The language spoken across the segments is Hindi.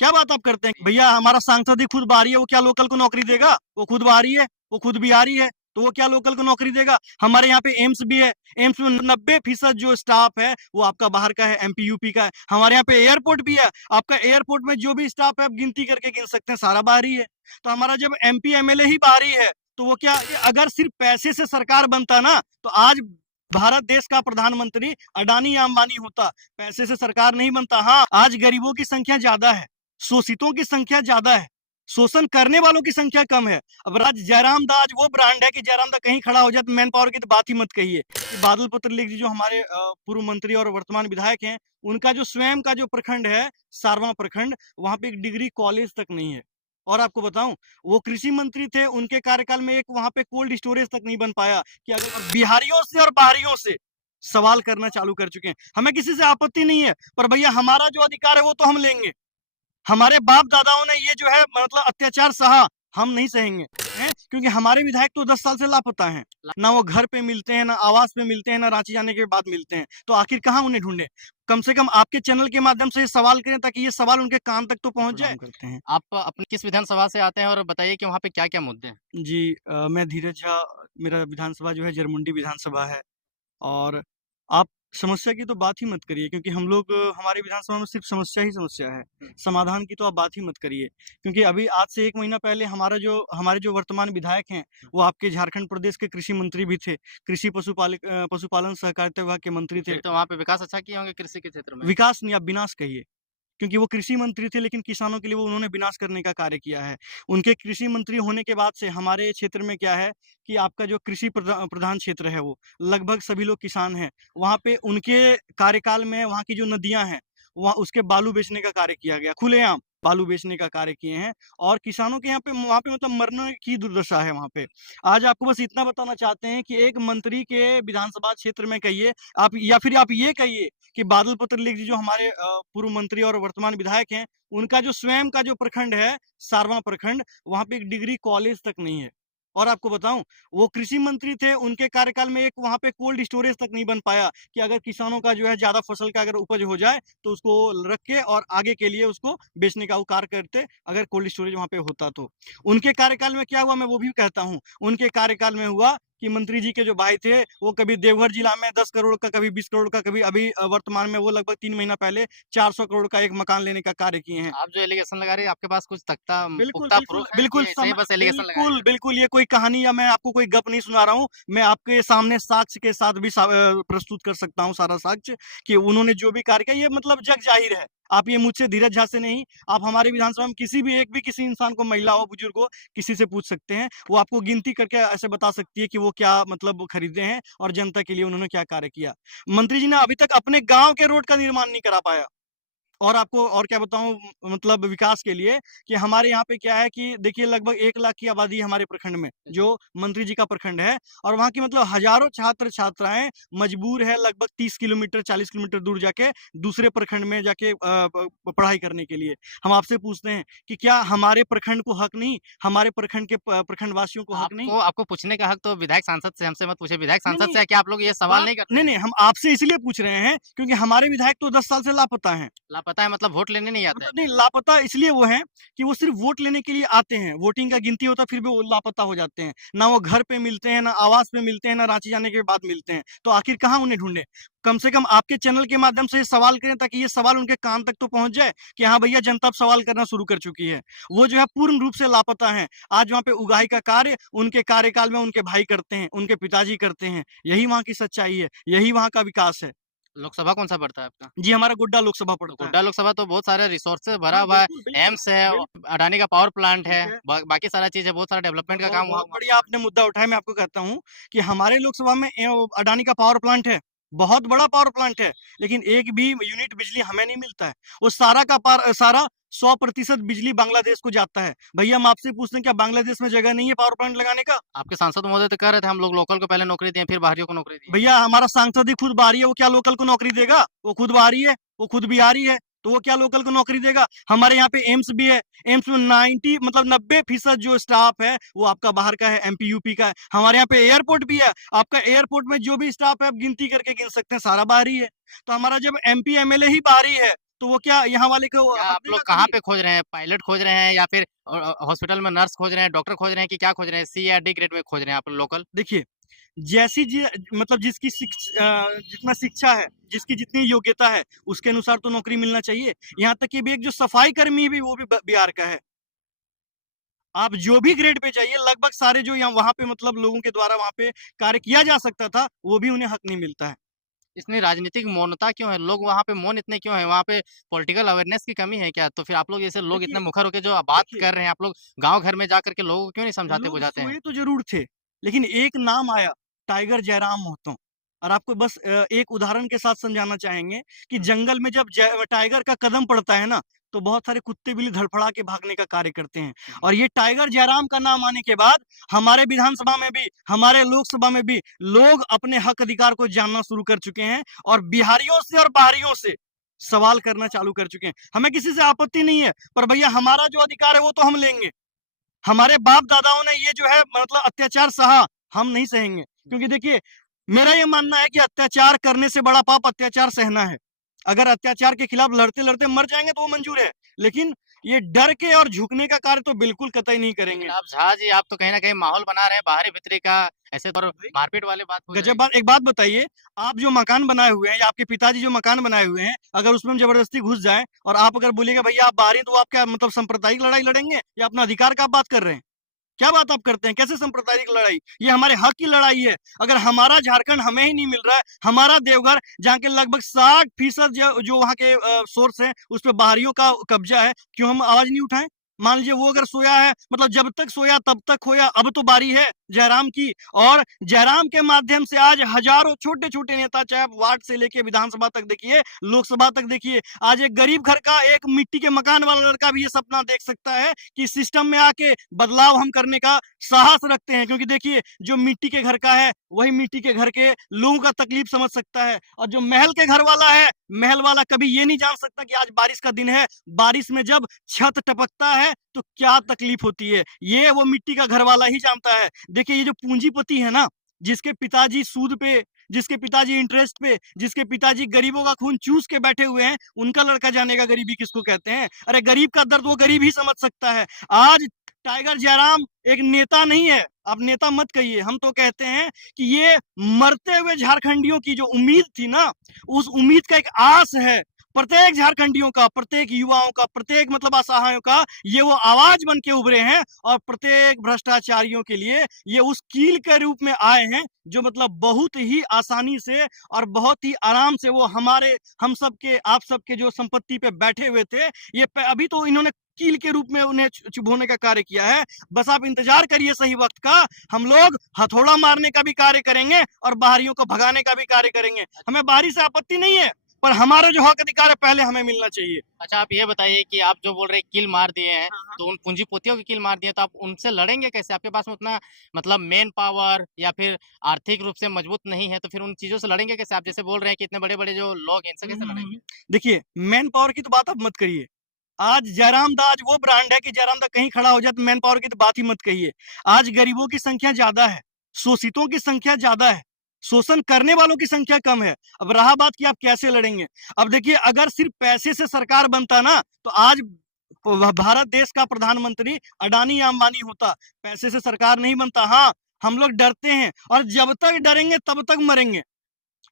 क्या बात आप करते हैं भैया? हमारा सांसद ही खुद बाहरी है, वो क्या लोकल को नौकरी देगा? वो खुद बाहरी है, वो खुद बिहारी है, तो वो क्या लोकल को नौकरी देगा? हमारे यहाँ पे एम्स भी है, एम्स में 90% जो स्टाफ है वो आपका बाहर का है, एमपी यूपी का है। हमारे यहाँ पे एयरपोर्ट भी है, आपका एयरपोर्ट में जो भी स्टाफ है आप गिनती करके गिन सकते हैं, सारा बाहरी है। तो हमारा जब एमपी एमएलए ही बाहरी है तो वो क्या, अगर सिर्फ पैसे से सरकार बनता ना तो आज भारत देश का प्रधानमंत्री अडानी या अंबानी होता। पैसे से सरकार नहीं बनता। हाँ, आज गरीबों की संख्या ज्यादा है, शोषितों की संख्या ज्यादा है, शोषण करने वालों की संख्या कम है। अब राज जयराम दा आज वो ब्रांड है कि जयराम दा कहीं खड़ा हो जाए तो मैन पावर की तो बात ही मत कहिए। कि बादल पत्रलेख जी जो हमारे पूर्व मंत्री और वर्तमान विधायक हैं, उनका जो स्वयं का जो प्रखंड है सारवा प्रखंड, वहां पे एक डिग्री कॉलेज तक नहीं है। और आपको बताऊं, वो कृषि मंत्री थे, उनके कार्यकाल में एक वहां पे कोल्ड स्टोरेज तक नहीं बन पाया। कि अगर और बिहारियों से और बाहरियों से सवाल करना चालू कर चुके हैं। हमें किसी से आपत्ति नहीं है, पर भैया हमारा जो अधिकार है वो तो हम लेंगे। हमारे बाप दादाओं ने ये जो है मतलब अत्याचार सहा, हम नहीं सहेंगे हैं? क्योंकि हमारे विधायक तो 10 साल से लापता हैं, ना वो घर पे मिलते हैं, ना आवास पे मिलते हैं, ना रांची जाने के बाद मिलते हैं। तो आखिर कहाँ उन्हें ढूंढे? कम से कम आपके चैनल के माध्यम से ये सवाल करें ताकि ये सवाल उनके कान तक तो पहुंच जाए। करते हैं आप अपनी किस विधानसभा से आते हैं और बताइए कि वहाँ पे क्या-क्या मुद्दे हैं? जी। मैं धीरज झा, मेरा विधानसभा जो है जरमुंडी विधानसभा है। और आप समस्या की तो बात ही मत करिए, क्योंकि हम लोग हमारी विधानसभा में सिर्फ समस्या ही समस्या है। समाधान की तो आप बात ही मत करिए। क्योंकि अभी आज से 1 महीना पहले हमारे जो वर्तमान विधायक हैं, वो आपके झारखंड प्रदेश के कृषि मंत्री भी थे। कृषि पशुपालन सहकारिता विभाग के मंत्री थे। फिर तो वहाँ पे विकास अच्छा किए होंगे कृषि के क्षेत्र में। विकास नहीं, आप विनाश कहिए। क्योंकि वो कृषि मंत्री थे, लेकिन किसानों के लिए वो उन्होंने विनाश करने का कार्य किया है। उनके कृषि मंत्री होने के बाद से हमारे क्षेत्र में क्या है कि आपका जो कृषि प्रधान क्षेत्र है वो लगभग सभी लोग किसान हैं। वहाँ पे उनके कार्यकाल में वहाँ की जो नदियाँ हैं, वहाँ उसके बालू बेचने का कार्य किया गया, खुलेआम बालू बेचने का कार्य किए हैं। और किसानों के यहाँ पे वहाँ पे मतलब मरने की दुर्दशा है वहाँ पे। आज आपको बस इतना बताना चाहते हैं कि एक मंत्री के विधानसभा क्षेत्र में कहिए आप, या फिर आप ये कहिए कि बादल पत्रलेख जी जो हमारे पूर्व मंत्री और वर्तमान विधायक हैं, उनका जो स्वयं का जो प्रखंड है सारवा प्रखंड, वहां पे एक डिग्री कॉलेज तक नहीं है। और आपको बताऊं, वो कृषि मंत्री थे, उनके कार्यकाल में एक वहां पे कोल्ड स्टोरेज तक नहीं बन पाया। कि अगर किसानों का जो है ज्यादा फसल का अगर उपज हो जाए तो उसको रख के और आगे के लिए उसको बेचने का वो कार्य करते, अगर कोल्ड स्टोरेज वहां पे होता तो। उनके कार्यकाल में क्या हुआ मैं वो भी कहता हूँ। उनके कार्यकाल में हुआ कि मंत्री जी के जो भाई थे वो कभी देवघर जिला में 10 करोड़ का, कभी 20 करोड़ का, कभी अभी वर्तमान में वो लगभग 3 महीना पहले 400 करोड़ का एक मकान लेने का कार्य किए हैं। आप जो एलिगेशन लगा रहे हैं, आपके पास कुछ तख्ता बिल्कुल, पुख्ता बिल्कुल, प्रूफ है बिल्कुल कि ऐसे ही बस एलिगेशन लगा रहे बिल्कुल, हैं? बिल्कुल, ये कोई कहानी या मैं आपको कोई गप नहीं सुना रहा हूँ। मैं आपके सामने साक्ष्य के साथ भी प्रस्तुत कर सकता हूँ सारा साक्ष्य कि उन्होंने जो भी कार्य किया, ये मतलब जग जाहिर है। आप ये मुझसे धीरज झा से नहीं, आप हमारी विधानसभा में किसी भी एक भी किसी इंसान को, महिला हो, बुजुर्ग हो, किसी से पूछ सकते हैं। वो आपको गिनती करके ऐसे बता सकती है कि वो क्या मतलब खरीदे हैं और जनता के लिए उन्होंने क्या कार्य किया। मंत्री जी ने अभी तक अपने गाँव के रोड का निर्माण नहीं करा पाया। और आपको और क्या बताऊँ, मतलब विकास के लिए कि हमारे यहाँ पे क्या है कि देखिए लगभग 1 लाख की आबादी है हमारे प्रखंड में, जो मंत्री जी का प्रखंड है। और वहाँ की मतलब हज़ारों छात्र-छात्राएँ मजबूर है लगभग 30 किलोमीटर 40 किलोमीटर दूर जाके दूसरे प्रखंड में जाके पढ़ाई करने के लिए। हम आपसे पूछते हैं कि क्या हमारे प्रखंड को हक नहीं? हमारे प्रखंड के प्रखंड वासियों को हक नहीं? आपको आपको पूछने का हक तो विधायक सांसद से, हमसे मत पूछिए। विधायक नहीं, सांसद नहीं। से क्या आप लोग ये सवाल बात नहीं करते नहीं, हैं? नहीं, हम आपसे इसलिए पूछ रहे हैं क्योंकि हमारे विधायक तो 10 साल से लापता हैं। लापता है मतलब वोट लेने नहीं आते हैं मतलब क्या? नहीं, लापता इसलिए वो हैं कि वो सिर्फ वोट लेने के लिए आते हैं। वोटिंग का गिनती होता है फिर भी वो लापता हो जाते हैं। ना वो घर पे मिलते हैं, ना आवास पे मिलते हैं, ना रांची जाने के बाद मिलते हैं। तो आखिर कहाँ उन्हें ढूँढे? कम से कम आपके चैनल के माध्यम से ये सवाल करें ताकि ये सवाल उनके कान तक तो पहुँच जाए कि हाँ भैया, जनता अब सवाल करना शुरू कर चुकी है। वो जो है पूर्ण रूप से लापता हैं। आज वहाँ पे उगाही का कार्य उनके कार्यकाल में उनके भाई करते हैं, उनके पिताजी करते हैं। यही वहाँ की सच्चाई है, यही वहाँ का विकास है। लोकसभा कौन-सा पड़ता है आपका? जी, हमारा गोड्डा लोकसभा तो पड़ता है। गोड्डा लोकसभा तो बहुत सारे रिसोर्सेज़ भरा हाँ, हुआ है। बिल्कुल, बिल्कुल। एम्स है, बिल अडानी का पावर प्लांट है, ठीक है। बाकी सारा चीज़ है, बहुत सारा डेवलपमेंट का काम हुआ बहुत हुआ बढ़िया आपने मुद्दा उठाया। मैं आपको कहता हूँ कि हमारे लोकसभा में अडानी का पावर प्लांट है, बहुत बड़ा पावर प्लांट है, लेकिन एक भी यूनिट बिजली हमें नहीं मिलता है। वो सारा 100% बिजली बांग्लादेश को जाता है। भैया हम आपसे पूछते हैं, क्या बांग्लादेश में जगह नहीं है पावर प्लांट लगाने का? आपके सांसद महोदय तो कह रहे थे हम लोग लोकल को पहले नौकरी दिए, फिर बाहरियों को नौकरी दिए। भैया हमारा सांसद ही खुद बाहरी है, वो क्या लोकल को नौकरी देगा? वो खुद बाहरी है, वो खुद बिहारी है, तो वो क्या लोकल को नौकरी देगा? हमारे यहाँ पे एम्स भी है, एम्स में 90 मतलब 90% जो स्टाफ है वो आपका बाहर का है, एमपी यूपी का है। हमारे यहाँ पे एयरपोर्ट भी है, आपका एयरपोर्ट में जो भी स्टाफ है आप गिनती करके गिन सकते हैं, सारा बाहरी है। तो हमारा जब एमपी एमएलए ही बाहरी है तो वो क्या यहाँ वाले को क्या हक आप देगा लोग कहाँ कभी? पे खोज रहे हैं? पायलट खोज रहे हैं या फिर हॉस्पिटल में नर्स खोज रहे हैं, डॉक्टर खोज रहे हैं कि क्या खोज रहे हैं? सी या डी ग्रेड में खोज रहे हैं आप लोकल? देखिए, जैसी मतलब जिसकी जितना शिक्षा है, जिसकी जितनी योग्यता है, उसके अनुसार तो नौकरी मिलना चाहिए। यहाँ तक कि भी एक जो सफाई कर्मी भी वो भी बिहार का है। आप जो भी ग्रेड पे जाइए, लगभग सारे जो यहाँ वहाँ पे मतलब लोगों के द्वारा वहाँ पे कार्य किया जा सकता था, वो भी उन्हें हक नहीं मिलता है। इसमें राजनीतिक मौनता क्यों है? लोग वहाँ पे मौन इतने क्यों हैं? वहाँ पे पॉलिटिकल अवेयरनेस की कमी है क्या? तो फिर आप लोग जैसे लोग इतने देखिए मुखर होके जो बात देखिए, कर रहे हैं, आप लोग गाँव घर में जा कर के लोगों को क्यों नहीं समझाते लोग बुझाते हैं? सोए तो ज़रूर थे, लेकिन एक नाम आया, टाइगर जयराम मोहतो। और आपको बस एक उदाहरण के साथ समझाना चाहेंगे कि जंगल में जब टाइगर का कदम पड़ता है ना, तो बहुत सारे कुत्ते-बिल्ली धड़फड़ा के भागने का कार्य करते हैं। जी। और ये टाइगर जयराम का नाम आने के बाद हमारे विधानसभा में भी, हमारे लोकसभा में भी लोग अपने हक अधिकार को जानना शुरू कर चुके हैं और बिहारियों से और बाहरियों से सवाल करना चालू कर चुके हैं। हमें किसी से आपत्ति नहीं है, पर भैया हमारा जो अधिकार है वो तो हम लेंगे। हमारे बाप दादाओं ने ये जो है मतलब अत्याचार सहा, हम नहीं सहेंगे। क्योंकि देखिए, मेरा ये मानना है कि अत्याचार करने से बड़ा पाप अत्याचार सहना है। अगर अत्याचार के खिलाफ लड़ते-लड़ते मर जाएँगे तो वो मंजूर है। लेकिन ये डर के और झुकने का कार्य तो बिल्कुल कतई नहीं लेकिन करेंगे। आप झा जी, आप तो कहीं न कहीं माहौल बना रहे हैं बाहरी-भीतरी का, ऐसे तो भाई मारपीट वाली बात हो गजब जाएगी। बात। एक बात बताइए, आप जो मकान बनाए हुए हैं या आपके पिताजी जो मकान बनाए हुए हैं, अगर उसमें हम ज़बरदस्ती घुस जाएँ और आप अगर बोलिएगा भैया आप बाहर हैं, तो आप क्या मतलब सांप्रदायिक लड़ाई लड़ेंगे या अपना अधिकार का आप बात कर रहे हैं? क्या बात आप करते हैं? कैसे सांप्रदायिक लड़ाई? ये हमारे हक की लड़ाई है। अगर हमारा झारखंड हमें ही नहीं मिल रहा है, हमारा देवघर जहाँ के लगभग 60% जो जो वहाँ के सोर्स हैं, उस पे बाहरियों का कब्ज़ा है, क्यों हम आवाज़ नहीं उठाएँ? मान लीजिए वो अगर सोया है, मतलब जब तक सोया तब तक खोया, अब तो बारी है जयराम की। और जयराम के माध्यम से आज हज़ारों छोटे-छोटे नेता, चाहे आप वार्ड से लेके विधानसभा तक देखिए, लोकसभा तक देखिए, आज एक गरीब घर का, एक मिट्टी के मकान वाला लड़का भी ये सपना देख सकता है कि सिस्टम में आके बदलाव हम करने का साहस रखते हैं। क्योंकि देखिए, जो मिट्टी के घर का है, वही मिट्टी के घर के लोगों का तकलीफ समझ सकता है। और जो महल के घर वाला है, महल वाला कभी ये नहीं जान सकता कि आज बारिश का दिन है, बारिश में जब छत टपकता है तो क्या तकलीफ होती है, ये वो मिट्टी का घर वाला ही जानता है। देखिए, ये जो पूंजीपति है ना, जिसके पिताजी सूद पे, जिसके पिताजी इंटरेस्ट पे, जिसके पिताजी गरीबों का खून चूस के बैठे हुए हैं, उनका लड़का जानेगा गरीबी किसको कहते हैं। अरे गरीब का दर्द वो गरीब ही समझ सकता है। आज टाइगर जयराम एक नेता नहीं है, आप नेता मत कहिए, हम तो कहते हैं कि ये मरते हुए झारखंडियों की जो उम्मीद थी ना, उस उम्मीद का एक आस है। प्रत्येक झारखंडियों का, प्रत्येक युवाओं का, प्रत्येक मतलब असहायों का ये वो आवाज बन के उभरे हैं और प्रत्येक भ्रष्टाचारियों के लिए ये उस कील के रूप में आए हैं, जो मतलब बहुत ही आसानी से और बहुत ही आराम से वो हमारे, हम सबके, आप सबके जो संपत्ति पे बैठे हुए थे, ये अभी तो इन्होंने कील के रूप में उन्हें चुभोने का कार्य किया है। बस आप इंतजार करिए सही वक्त का, हम लोग हथौड़ा मारने का भी कार्य करेंगे और बाहरियों को भगाने का भी कार्य करेंगे। हमें बाहरी से आपत्ति नहीं है, पर हमारा जो हक अधिकार है पहले हमें मिलना चाहिए। अच्छा, आप ये बताइए कि आप जो बोल रहे हैं कील मार दिए हैं, हाँ, हाँ। तो उन पूंजीपतियों की कील मार दिए हैं, तो आप उनसे लड़ेंगे कैसे? आपके पास में उतना मतलब मैन पावर या फिर आर्थिक रूप से मजबूत नहीं है, तो फिर उन चीज़ों से लड़ेंगे कैसे? आप जैसे बोल रहे हैं कि इतने बड़े-बड़े जो लोग हैं, इनसे कैसे लड़ेंगे? देखिए, मैन पावर की तो बात आप मत करिए। आज जयराम दा आज वो ब्रांड है कि जयराम दा कहीं खड़ा हो जाए तो मैन पावर की तो बात ही मत कहिए। आज गरीबों की संख्या ज़्यादा है, शोषितों की संख्या ज़्यादा है, शोषण करने वालों की संख्या कम है। अब रहा बात कि आप कैसे लड़ेंगे? अब देखिए, अगर सिर्फ पैसे से सरकार बनता ना, तो आज भारत देश का प्रधानमंत्री अडानी या अंबानी होता। पैसे से सरकार नहीं बनता। हाँ, हम लोग डरते हैं और जब तक डरेंगे तब तक मरेंगे।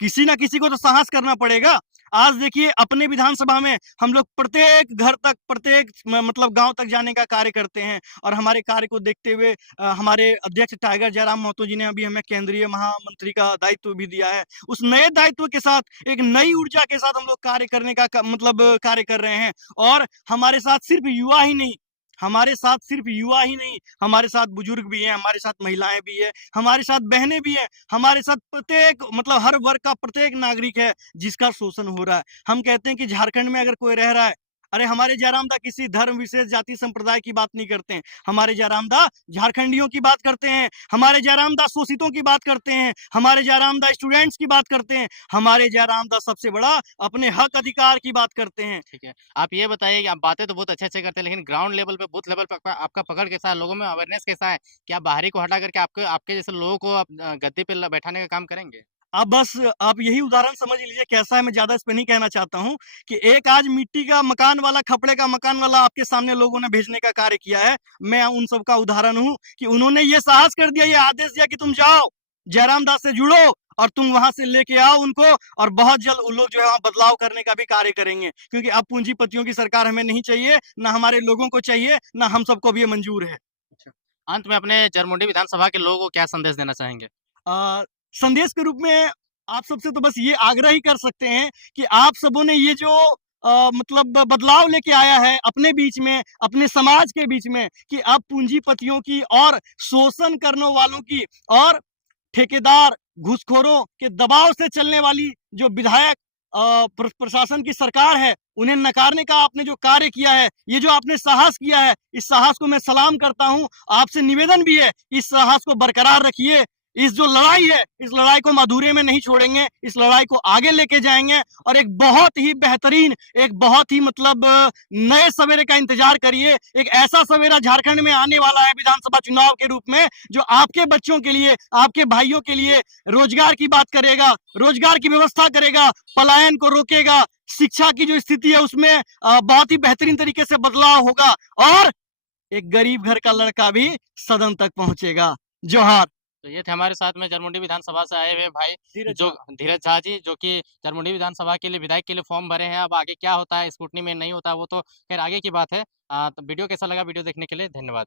किसी ना किसी को तो साहस करना पड़ेगा। आज देखिए, अपने विधानसभा में हम लोग प्रत्येक घर तक, प्रत्येक मतलब गांव तक जाने का कार्य करते हैं और हमारे कार्य को देखते हुए हमारे अध्यक्ष टाइगर जयराम महतो जी ने अभी हमें केंद्रीय महामंत्री का दायित्व भी दिया है। उस नए दायित्व के साथ, एक नई ऊर्जा के साथ हम लोग कार्य करने का मतलब कार्य कर रहे हैं। और हमारे साथ सिर्फ युवा ही नहीं, हमारे साथ सिर्फ युवा ही नहीं, हमारे साथ बुजुर्ग भी हैं, हमारे साथ महिलाएं भी हैं, हमारे साथ बहनें भी हैं, हमारे साथ प्रत्येक मतलब हर वर्ग का प्रत्येक नागरिक है जिसका शोषण हो रहा है। हम कहते हैं कि झारखंड में अगर कोई रह रहा है, अरे हमारे जयराम दा किसी धर्म विशेष जाति संप्रदाय की बात नहीं करते हैं, हमारे जयराम दा झारखंडियों की बात करते हैं, हमारे जयराम दा शोषितों की बात करते हैं, हमारे जयराम दा स्टूडेंट्स की बात करते हैं, हमारे जयराम दा सबसे बड़ा अपने हक अधिकार की बात करते हैं। ठीक है। आप ये बताइए कि आप बातें तो बहुत अच्छे-अच्छे करते हैं, लेकिन ग्राउंड लेवल पे, बूथ लेवल पे आपका आपका पकड़ कैसा है? लोगों में अवेयरनेस कैसा है? क्या बाहरी को हटा करके आपके आपके जैसे लोगों को आप गद्दी पे ल बैठाने का काम करेंगे? अब बस आप यही उदाहरण समझ लीजिए कैसा है, मैं ज़्यादा इस पे नहीं कहना चाहता हूँ कि एक आज मिट्टी का मकान वाला, खपड़े का मकान वाला आपके सामने लोगों ने भेजने का कार्य किया है। मैं उन सब का उदाहरण हूँ कि उन्होंने ये साहस कर दिया, ये आदेश दिया कि तुम जाओ, जयराम दास से जुड़ो और तुम वहाँ से लेके आओ उनको, और बहुत जल्द उन लोग जो है वहाँ बदलाव करने का भी कार्य करेंगे। क्योंकि अब पूंजीपतियों की सरकार हमें नहीं चाहिए, ना हमारे लोगों को चाहिए, ना हम सबको भी ये मंजूर है। अंत में अपने जरमुंडी विधानसभा के लोगों को क्या संदेश देना चाहेंगे? अ, संदेश के रूप में आप सबसे तो बस ये आग्रह ही कर सकते हैं कि आप सबों ने ये जो मतलब बदलाव लेके आया है अपने बीच में, अपने समाज के बीच में, कि अब पूंजीपतियों की और शोषण करने वालों की और ठेकेदार, घूसखोरों के दबाव से चलने वाली जो विधायक प्रशासन की सरकार है, उन्हें नकारने का आपने जो कार्य किया है, ये जो आपने साहस किया है, इस साहस को मैं सलाम करता हूँ। आपसे निवेदन भी है, इस साहस को बरकरार रखिए। इस जो लड़ाई है, इस लड़ाई को हम अधूरे में नहीं छोड़ेंगे, इस लड़ाई को आगे लेके जाएँगे और एक बहुत ही बेहतरीन, एक बहुत ही मतलब नए सवेरे का इंतज़ार करिए। एक ऐसा सवेरा झारखंड में आने वाला है विधानसभा चुनाव के रूप में, जो आपके बच्चों के लिए, आपके भाइयों के लिए रोजगार की बात करेगा, रोजगार की व्यवस्था करेगा, पलायन को रोकेगा, शिक्षा की जो स्थिति है उसमें बहुत ही बेहतरीन तरीके से बदलाव होगा और एक गरीब घर का लड़का भी सदन तक पहुंचेगा। जोहार। तो ये थे हमारे साथ में जरमुंडी विधानसभा से आए हुए भाई धीरज जो झा। धीरज झा जी, जो कि जरमुंडी विधानसभा के लिए विधायक के लिए फॉर्म भरे हैं। अब आगे क्या होता है, स्क्रूटनी में नहीं होता, वो तो खैर आगे की बात है। तो वीडियो कैसा लगा? वीडियो देखने के लिए धन्यवाद।